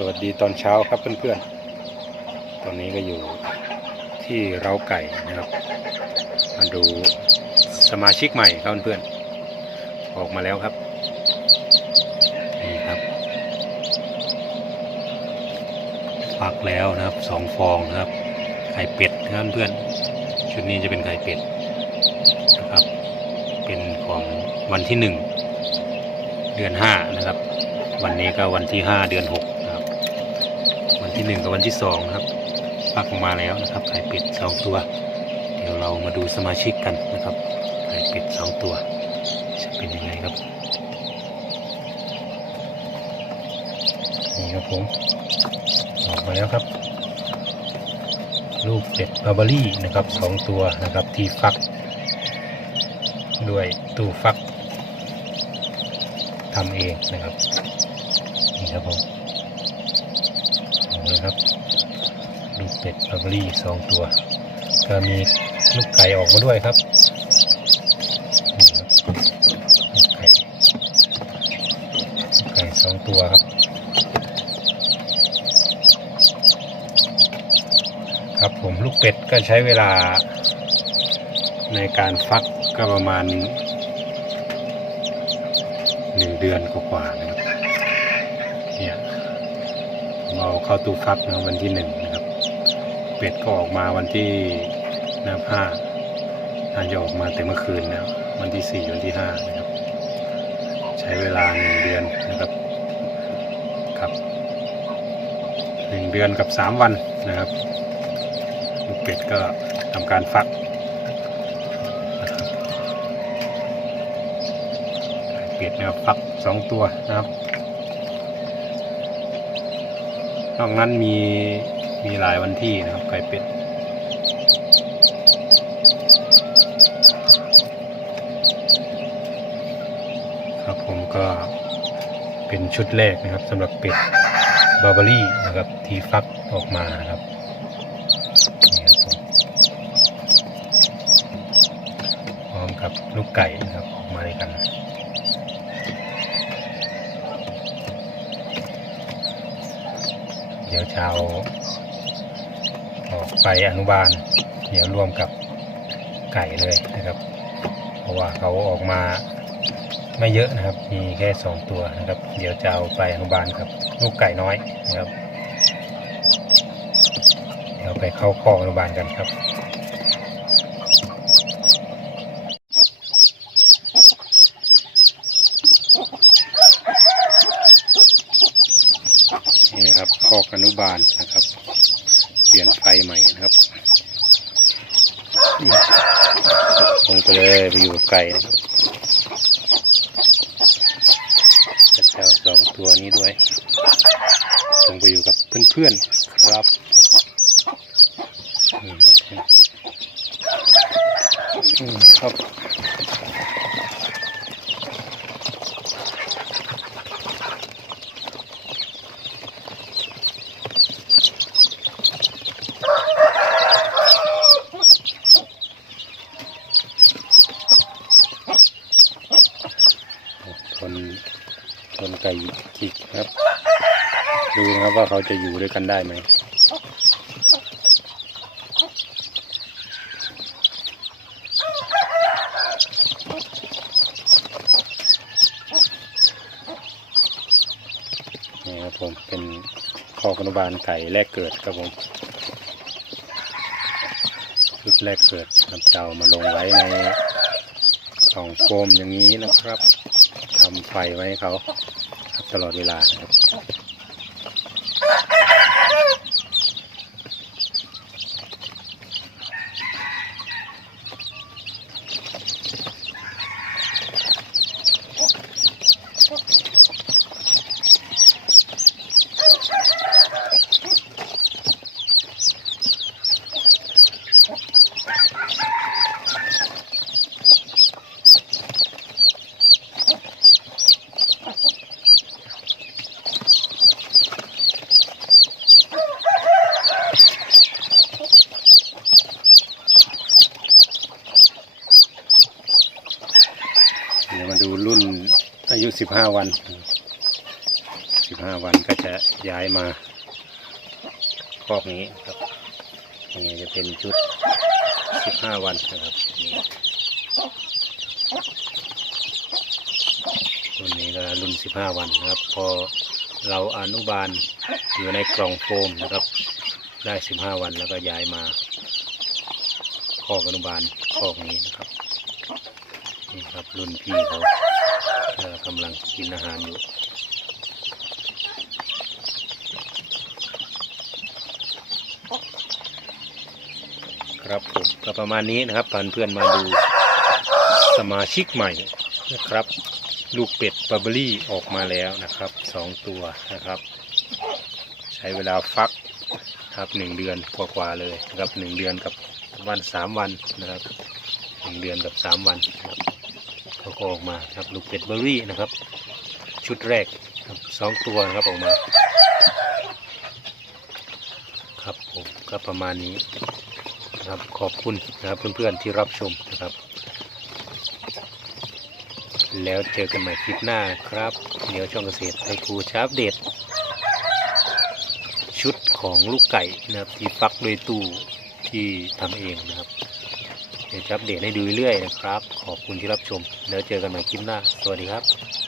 สวัสดีตอนเช้าครับเพื่อนๆ ตอนนี้ก็อยู่ที่เร้าไก่นะครับ มาดูสมาชิกใหม่ครับเพื่อนๆ ออกมาแล้วครับ นี่ครับ ฟักแล้วนะครับสองฟองนะครับ ไข่เป็ดครับเพื่อนๆ ชุดนี้จะเป็นไข่เป็ดนะครับ เป็นของวันที่หนึ่งเดือนห้านะครับวันนี้ก็วันที่ห้าเดือนหก วันที่หนึ่งกับวันที่สองนะครับฟักออกมาแล้วนะครับไข่เป็ดสองตัว เดี๋ยวเรามาดูสมาชิกกันนะครับไข่เป็ดสองตัว จะเป็นยังไงครับ นี่ครับผมออกมาแล้วครับ ลูกเป็ดบาร์บารี่นะครับสองตัวนะครับที่ฟัก ด้วยตู้ฟักทำเองนะครับ นี่ครับผม เอาเลยครับ ลูกเป็ดบาร์บารี่สองตัว ก็มีลูกไก่ออกมาด้วยครับลูกไก่ไก่สองตัวครับ ครับผมลูกเป็ดก็ใช้เวลาในการฟักก็ประมาณหนึ่งเดือนกว่าๆนะครับเนี่ย เราเข้าตู้ฟักนะวันที่หนึ่งนะครับ เป็ดก็ออกมาวันที่นะห้าน่าจะออกมาแต่เมื่อคืนแล้ววันที่สี่วันที่ห้านะครับ ใช้เวลาหนึ่งเดือนนะครับครับหนึ่งเดือนกับสามวันนะครับลูกเป็ดก็ทำการฟักเป็ดนะครับฟักสองตัวนะครับ นอกนั้นมีมีหลายวันที่นะครับไข่เป็ดครับผมก็เป็นชุดแรกนะครับสำหรับเป็ดบาร์บารี่นะครับที่ฟักออกมานะครับนี่ครับผมพร้อมกับลูกไก่นะครับออกมาด้วยกัน ดี๋ยวชาวออกไปอนุบาล เดี๋ยวรวมกับไก่เลยนะครับ เพราะว่าเขาออกมาไม่เยอะนะครับ มีแค่สองตัวนะครับ เดี๋ยวจะเอาไปอนุบาลกับลูกไก่น้อยนะครับ เดี๋ยวไปเข้าคอกอนุบาลกันครับ นี่นะครับค อกอนุบาลนะครับ เปลี่ยนไฟใหม่นะครับลงไปเลยไปอยู่กับไก่นะครับจะเจ้าสองตัวนี้ด้วย ลงไปอยู่กับเพื่อนๆครับนี่ครับครับ นทนไก่จิกครับ ดูนะครับว่าเขาจะอยู่ด้วยกันได้ไหมนี่ครับผมเป็นคอกนุบาลไก่แรกเกิดครับผมชุดแรกเกิดครับจะเอามาลงไว้ในกล่องโฟมอย่างนี้นะครับ ทำไฟไว้เขาตลอดเวลาครับ เดี๋ยวมาดูรุ่นอายุสิบห้าวันสิบห้าวันก็จะย้ายมาคอกนี้ครับนี่จะเป็นชุดสิบห้าวันนะครับรุ่นนี้ก็รุ่นสิบห้าวันนะครับ พอเราอนุบาลอยู่ในกล่องโฟมนะครับ ได้สิบห้าวันแล้วก็ย้ายมาคอกอนุบาลคอกนี้นะครับ นี่ครับรุ่นพี่เขากำลังกินอาหารอยู่ครับผมก็ประมาณนี้นะครับเพื่อนๆมาดูสมาชิกใหม่นะครับ ลูกเป็ดบาร์เบอรี่ออกมาแล้วนะครับสองตัวนะครับ ใช้เวลาฟักครับหนึ่งเดือนกว่าๆเลยนะครับหนึ่งเดือนกับวันสามวันนะครับหนึ่งเดือนกับสามวันนะครับ เขาก็ออกมาครับลูกเป็ดเบอร์รี่นะครับ ชุดแรกครับสองตัวนะครับออกมา ครับผมก็ประมาณนี้นะครับขอบคุณนะครับเพื่อนๆที่รับชมนะครับ แล้วเจอกันใหม่คลิปหน้าครับ เดี๋ยวช่องเกษตรไทยครูชาอัปเดตชุดของลูกไก่นะครับที่ฟักโดยตู้ที่ทำเองนะครับ เดี๋ยวจะอัปเดตให้ดูเรื่อยๆนะครับ ขอบคุณที่รับชม แล้วเจอกันใหม่คลิปหน้า สวัสดีครับ